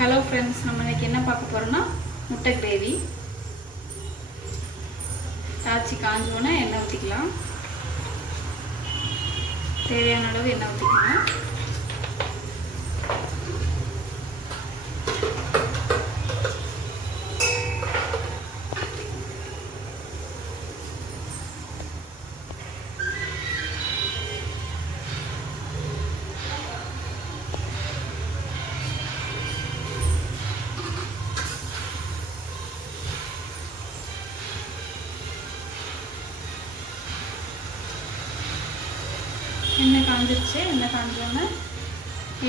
Hello friends, நம்ம இன்றைக்கி என்ன பார்க்க போகிறோன்னா முட்டை கிரேவி. தாச்சி காஞ்சோன்னே எண்ணெய் ஊற்றிக்கலாம். தேவையான அளவு எண்ணெய் ஊற்றிக்கலாம். எண்ணெய் காஞ்சிருச்சு. எண்ணெய் காஞ்சோன்னே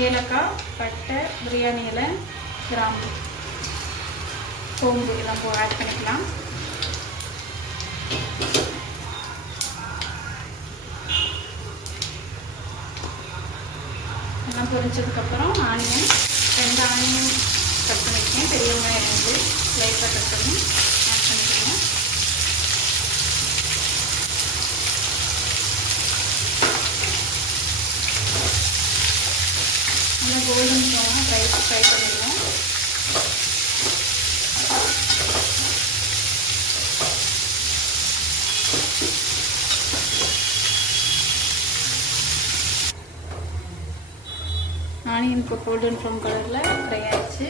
ஏலக்காய், பட்டை, பிரியாணி இலை, கிராம்பு, சோம்பு எல்லாம் ஆட் பண்ணிக்கலாம். எல்லாம் பொரிச்சதுக்கப்புறம் ஆனியன், 2 ஆனியன் கட் பண்ணியிருக்கேன். பெரிய வெங்காயம் 2 லைட்டாக கட் பண்ணி ஆட் பண்ணிக்கணும். நல்லா கோல்டன் ப்ரௌனாக ஃப்ரை பண்ணிடணும். ஆனியன் இப்போ கோல்டன் ப்ரௌன் கலரில் ஃப்ரை ஆகிடுச்சு.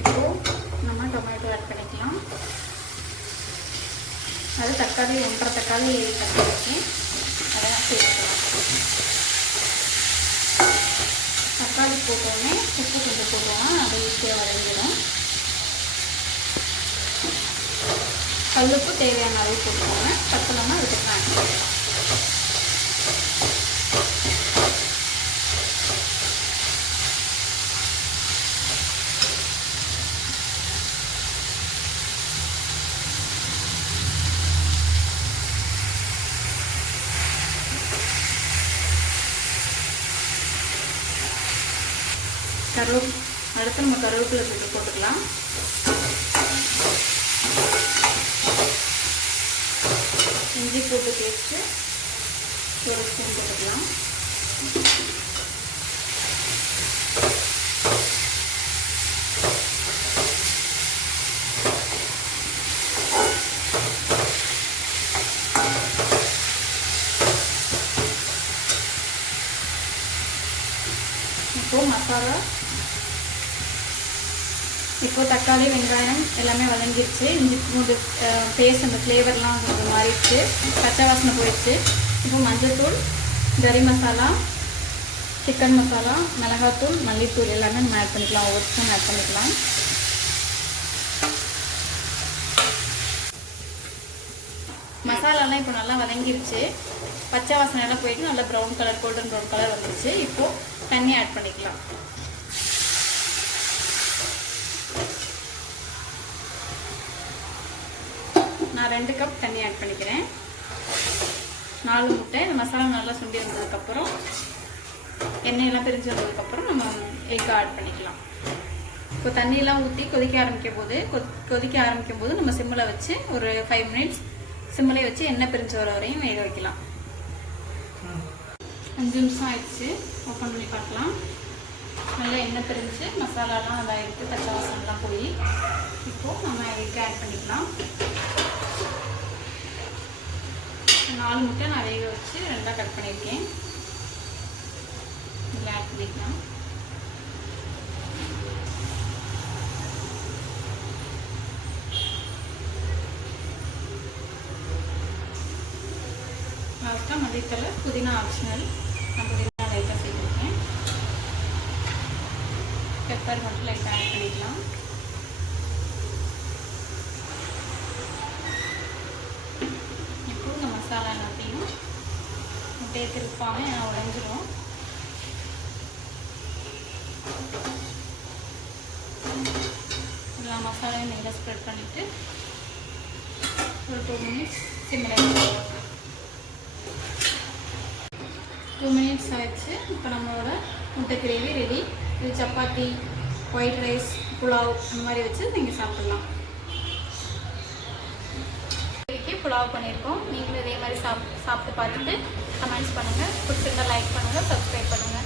இப்போது நம்ம டொமேட்டோ ஆட் பண்ணிக்கலாம். அது தக்காளி 1.5 தக்காளி கட் பண்ணியிருக்கேன். அதெல்லாம் சேர்த்துக்கலாம். தக்காளி போட்டோன்னே உப்பு கொஞ்சம் போட்டோன்னா அது ஈஸியாக வதங்கிடும். கல்லுப்பு தேவையான அளவு போட்டுக்கோங்க. பத்தலன்னா அதுக்கப்புறம் ஆட் பண்ணிக்கலாம். அடுத்து நம்ம கருவேப்பிலை தூள் போட்டுக்கலாம். இஞ்சி போட்டு பேஸ்ட்டு ஒரு ஸ்பூன் போட்டுக்கலாம். இப்போ மசாலா, இப்போ தக்காளி வெங்காயம் எல்லாமே வதங்கிடுச்சு. இஞ்சி பூண்டு பேஸ்ட் அந்த ஃப்ளேவர்லாம் கொஞ்சம் மாறிடுச்சு, பச்சை வாசனை போயிடுச்சு. இப்போ மஞ்சள்தூள், கறி மசாலா, சிக்கன் மசாலா, மிளகாத்தூள், மல்லித்தூள் எல்லாமே நம்ம ஆட் பண்ணிக்கலாம். ஒவ்வொரு ஸ்பூன் ஆட் பண்ணிக்கலாம். மசாலாலாம் இப்போ நல்லா வதங்கிடுச்சு. பச்சை வாசனை எல்லாம் போயிட்டு நல்லா brown colour, golden brown colour வந்துடுச்சு. இப்போது தண்ணி ஆட் பண்ணிக்கலாம். நான் 2 கப் தண்ணி ஆட் பண்ணிக்கிறேன். 4 முட்டை. இந்த மசாலா நல்லா சுண்டி வந்ததுக்கப்புறம், எண்ணெயெல்லாம் பிரிஞ்சு வந்ததுக்கப்புறம் நம்ம எக் ஆட் பண்ணிக்கலாம். இப்போ தண்ணியெல்லாம் ஊற்றி கொதிக்க ஆரம்பிக்கும் போது நம்ம சிம்மில் வச்சு ஒரு 5 மினிட்ஸ் சிம்மில் வச்சு எண்ணெய் பிரிஞ்சு வர வரையும் வேக வைக்கலாம். 5 நிமிஷம் ஆயிடுச்சு. ஓப்பன் பண்ணி பார்க்கலாம். நல்லா எண்ணெய் பிரிஞ்சு மசாலாலாம் அதாக இருக்குது, பச்சை வாசனைலாம் போய். இப்போது நம்ம எக் ஆட் பண்ணிக்கலாம். 4 முட்டை நான் வேக வச்சு 2ஆக கட் பண்ணியிருக்கேன். இதில் ஆட் பண்ணிக்கலாம். லாஸ்ட்டாக மல்லித்தலை, புதினா ஆப்ஷனல். நான் புதினா லைட்டாக சேர்த்துருக்கேன். பெப்பர் மட்டும் லைட்டாக ஆட் பண்ணிக்கலாம். மசாலா எல்லாத்தையும் முட்டையை திருப்பாமல் ஏன்னா உடைஞ்சிரும். எல்லா மசாலையும் நல்லா ஸ்ப்ரெட் பண்ணிவிட்டு ஒரு 2 மினிட்ஸ் சிம்மில் 2 மினிட்ஸ் ஆயிடுச்சு. இப்போ நம்மளோட முட்டை கிரேவி ரெடி. இது சப்பாத்தி, ஒயிட் ரைஸ், புலாவ் அந்த மாதிரி வச்சு நீங்கள் சாப்பிட்லாம். புலாவ் பண்ணியிருக்கோம். நீங்களும் இதே மாதிரி சாப்பிட்டு பார்த்துட்டு கமெண்ட்ஸ் பண்ணுங்கள். பிடிச்சிருந்தா லைக் பண்ணுங்கள், சப்ஸ்கிரைப் பண்ணுங்கள்.